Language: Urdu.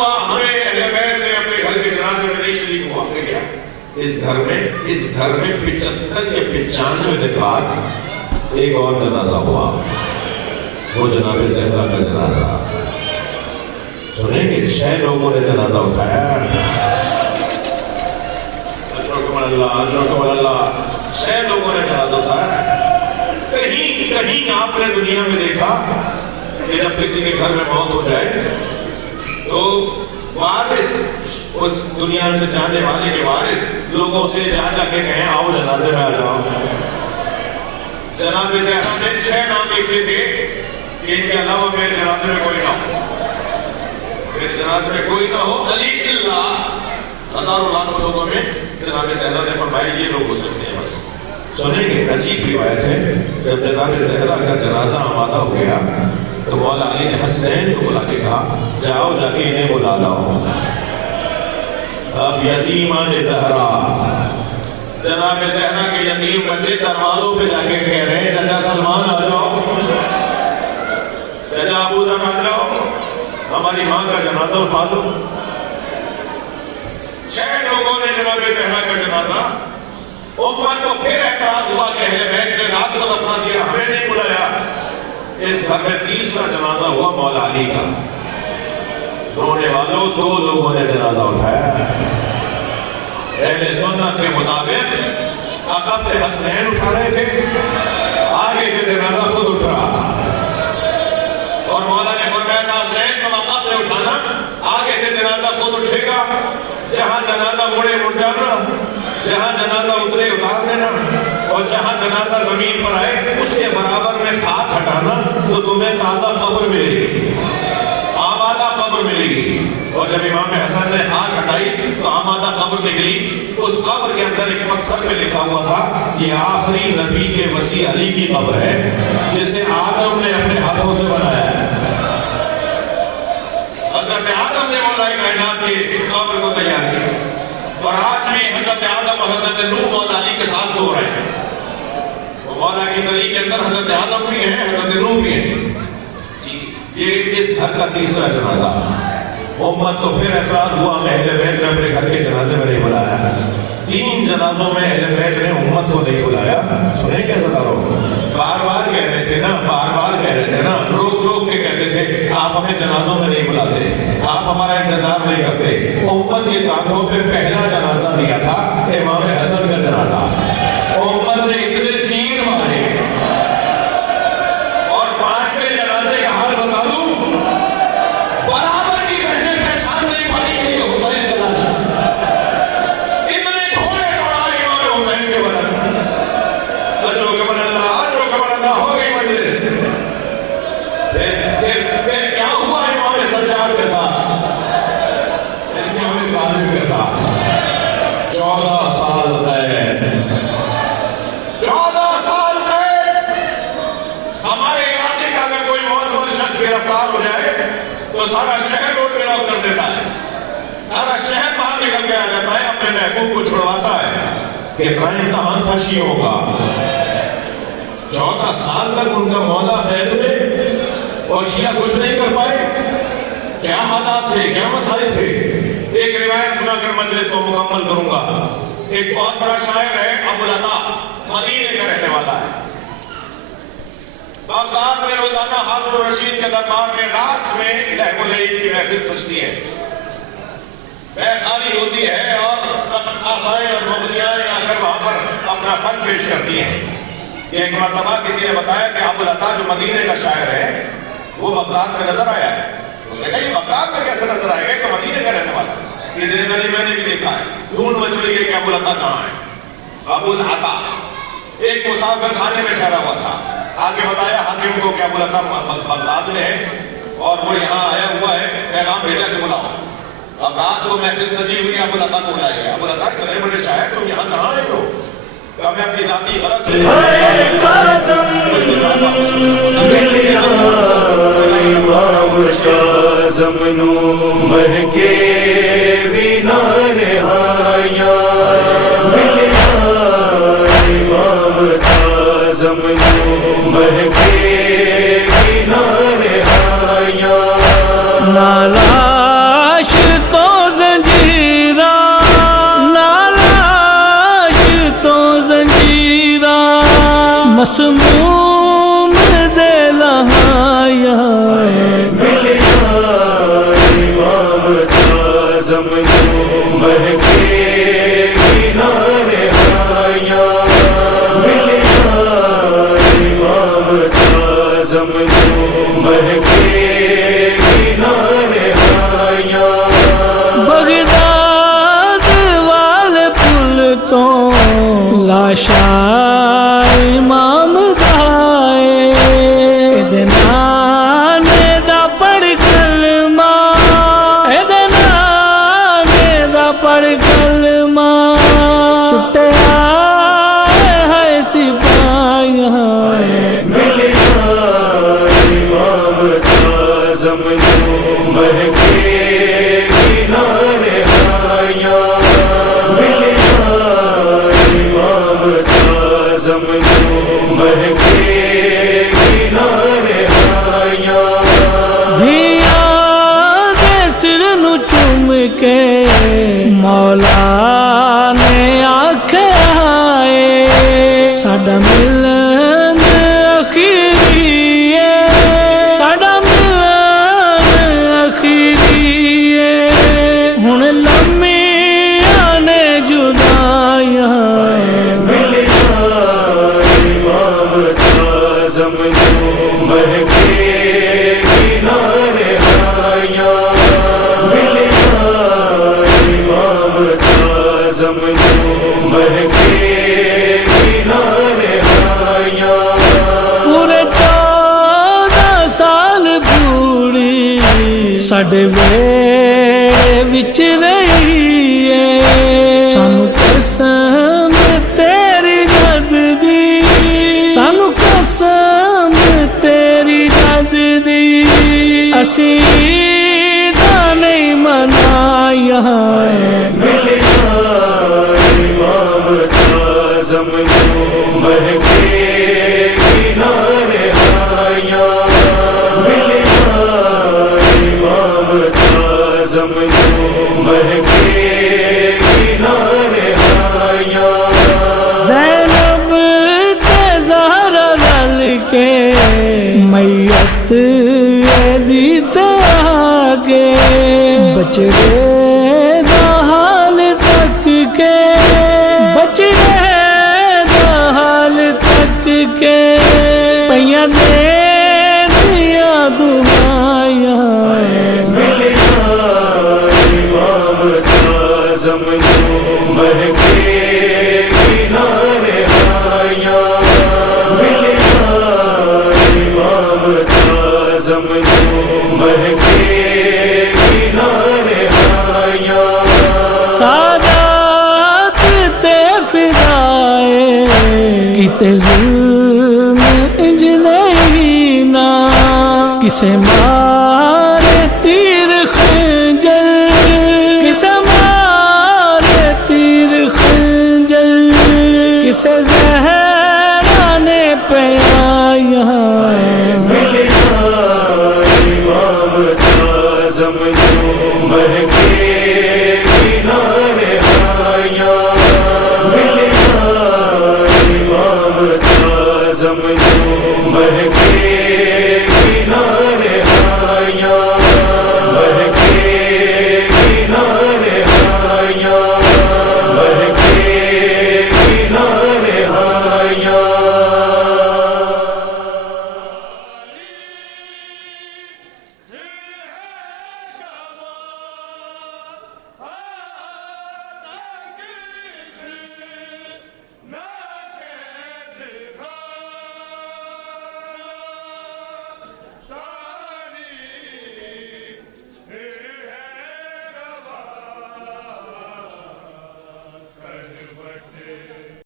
ہوا ہمیں اہل بیت نے اپنے گھر کے جنازے میں نہیں شریک ہوا کیا اس گھر میں 75 یا 95 دن بعد ایک اور جنازہ ہوا، وہ جناب زہرا کا جنازہ سنیں گے 6 لوگوں نے جنازہ اٹھایا، اللہ 6 لوگوں نے جنازہ اٹھایا۔ کہیں آپ نے دنیا میں دیکھا کہ جب کسی کے گھر میں موت ہو جائے تو وارث اس دنیا سے جانے والے کے وارث لوگوں سے جا کے کہیں آؤ جنازے میں آ جاؤ۔ جناب زہرا نے 6 نام لکھے تھے کہ ان کے علاوہ میرے جنازے میں کوئی نہ ہو، میرے جنازے میں کوئی نہ ہو، علی اللہ ہزاروں لاکھوں لوگوں میں جناب زہرا نے فرمایا یہ لوگ ہو سکتے ہیں۔ بس سنیں گے عجیب روایت ہے، جب جناب زہرا کا جنازہ آمادہ ہو گیا تو مولا علی نے حسنین کو بلا کے کہا جاؤ جا کے انہیں بلا لاؤ۔ اب یتیمان زہرا، جناب زہرا کے یتیم بچے دروازوں پہ جا کے کہہ رہے ہیں چچا سلمان آ جاؤ، چچا ابو ذر آ جاؤ، ہماری ماں کا جنازہ اٹھا دو۔ 6 لوگوں نے جناب زہرا کا جنازہ، امت کو پھر اعتراض ہوا کہ اہل بیت نے رات کو دفنا دیا، ہمیں نہیں بلایا۔ اس گھر میں 30واں جنازہ ہوا مولا علی کا۔ رونے والوں 2 لوگوں نے جنازہ اٹھایا، اہل سنت کے مطابق عقب سے حسنین اٹھا رہے تھے، آگے سے جنازہ خود اٹھ رہا تھا، اور مولا نے فرمایا حسنین تم عقب سے اٹھانا، آگے سے جنازہ خود اٹھے گا، جہاں جنازہ مڑے مڑ جانا، جہاں جنازہ اترے اتار دینا، اور جہاں جنازہ زمین پر آئے اس کے برابر میں خاک ہٹانا تو تمہیں تازہ قبر ملے گی، آمادہ قبر ملے گی۔ اور جب امام حسن نے خاک ہٹائی تو آمادہ قبر نکلی، اس قبر کے اندر ایک پتھر پہ لکھا ہوا تھا یہ آخری نبی کے وسیع علی کی قبر ہے جسے آدم نے اپنے ہاتھوں سے بنایا ہے۔ حضرت آدم نے مولا کائنات کی قبر کو تیار کیا، اور آج بھی حضرت آدم اور حضرت نوح مولا علی کے ساتھ سو رہے ہیں۔ مولا کی زمین کے اندر حضرت آدم بھی ہیں، حضرت نوح بھی ہیں۔ یہ اس گھر کا 3واں جنازہ۔ امت کو پھر اعتراض ہوا میں اہل بیت نے اپنے گھر کے جنازے میں نہیں بلایا۔ 3 جنازوں میں اہل بیت نے امت کو نہیں بلایا۔ سنیں کیسا کرو، بار بار کہہ رہے تھے نا، بار بار کہہ رہے تھے نا، روک روک کے کہتے تھے آپ ہمیں جنازوں میں نہیں بلاتے، آپ ہمارا انتظار نہیں کرتے۔ امت کے کاندھوں پہ پہلا جنازہ دیا تھا امام حسن کا جنازہ، امت نے اتنے تیر مارے، اور 5ویں جنازے کا حال بتا دوں، برابر کی بہنیں پہچان نہیں پائی کہ یہ حسین کا لاش ہے، اتنے گھوڑے دوڑائے امام حسین کے بدن، اجر و کمال اللہ، اجر و کمال اللہ، ہو گئی مجلس۔ پھر کیا ہوا امام سجاد کے ساتھ، امام قاسم کے ساتھ؟ 14 سال قید، 14 سال قید۔ ہمارے علاقے کا اگر کوئی معتبر شخص گرفتار ہو جائے تو سارا شہر روڈ پہ روک کر دیتا ہے، سارا شہر باہر نکل کے آ جاتا ہے، اپنے محبوب کو چھڑواتا ہے کہ کرائم کہاں تھا شیعوں کا۔ 14 سال تک ان کا مولا قید میں، اور شیعہ کچھ نہیں کر پائے۔ کیا حالات تھے، کیا مسائل تھے؟ ایک روایت سنا کر مجلس کو مکمل کروں گا۔ ایک بہت بڑا شاعر ہے ابو العطا، مدینے کا رہنے والا ہے۔ بغداد میں روزانہ ہارون الرشید کے دربار میں رات میں لہو لعب کی محفل سجتی ہے، بیت خالی ہوتی ہے، اور آسائیں اور مغنیاں آ کر وہاں پر اپنا فن پیش کرتی ہیں۔ ایک مرتبہ کسی نے بتایا کہ ابو العطا جو مدینے کا شاعر ہے وہ بغداد میں نظر آیا ہے۔ اس نے کہا یہ بغداد میں کیسے نظر آئے گا، تو مدینے کا رہنے والا ہے۔ کسی نے کہا میں نے بھی دیکھا ہے، ڈھونڈ مچ رہی ہے کہ ابو العطا کہاں ہے۔ ابو العطا ایک مسافر خانے میں ٹھہرا ہوا تھا، آگے بتایا حاکم کو کہ ابو العطا بغداد میں ہے اور وہ یہاں آیا ہوا ہے، پیغام بھیجا کہ بلاؤ۔ اب رات کو محفل سجی ہوئی، ابو العطا کو بلایا گیا۔ ابو العطا اتنے بڑے شاعر تم یہاں کہاں آئے ہو؟ کہ میں اپنی ذاتی غرض سے زمنو مر کے وینار آیا ملیا امام کا زمنو مر کے وینار آیا نالاش مہکے مینارِ حیا ملیا امام اعظم نو مہکے مینارِ حیا بغداد والے پل تو لاشا امام دائے ادنانے دا پڑھ کلمہ ادنانے دا پڑھ کلمہ چھٹیا ہے سپاہیاں ملیا امام اعظم نو مہکے مینارِ حیا ملیا امام اعظم نو مہکے مینارِ حیا دھیاں دے سر نو چوم کے مولا نے آکھیا ہے ساڈا ملن اخیری ہے ساڈا ملن اخیری ہے ہن لمیاں نے جدائیاں ملیا امام اعظم نو مہکے مینارِ حیا ملیا امام اعظم نو مہکے مینارِ حیا پورے 14 سال بوڑھی ساڈے ویڑے وچ رہی ہے سانو قسم تیری جد دی سانو قسم تیری جد دی اسی دا نہیں منایا ملیا امام اعظم نو مہکے مینارِ حیا ملیا امام اعظم نو مہکے مینارِ حیا زینب تے زہرا رل کے میت دی تے آگے بچڑے دا حال تک کے بچڑے دا حال تک کے پیاں دے دیا دعائیاں ملیا امام اعظم نو مہکے مینارِ حیا ملیا امام اعظم نو مہکے مینارِ حیا سادات تے فدائے کتے ظلم انج نہیں نا کسے مارے تیر خنجر کسے مارے تیر خنجر کسے زہرانے پیایا ملیا امام اعظم نو مہکے مینارِ حیا ملیا امام اعظم نو مہکے